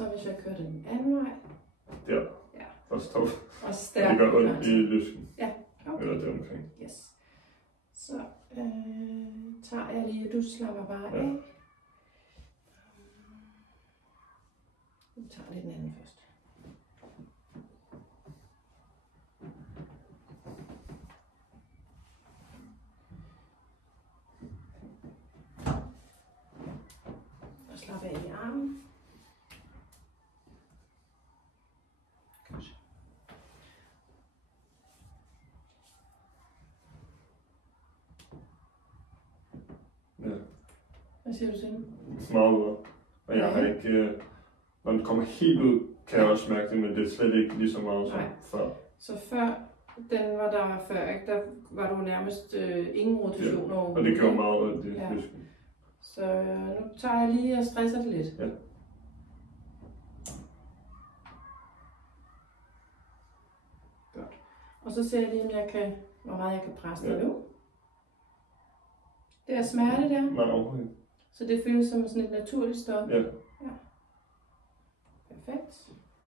Så hvis jeg kører den anden vej. Der. Ja. Og stop. Og stærkt. Det gør ondt i lysken. Ja, okay. Eller det omkring. Yes. Så tager jeg lige, du slapper bare af. Nu tager jeg den anden først. Og slap af i armen. Godt. Ja. Hvad siger du til den? Meget bedre. Og jeg har ikke... Når den kommer helt ud, kan jeg også mærke det, men det er slet ikke lige så meget som før. Så før den var der før, ikke? Der var du nærmest ingen rotation over. Og det gjorde meget ondt i Ja. lysken. Så nu tager jeg lige og stresser det lidt. Ja. Godt. Og så ser jeg lige, om jeg kan, hvor meget jeg kan presse det nu. Det er smerte der. Nej, overhovedet. Så det føles som sådan et naturligt stop. Ja. Perfekt.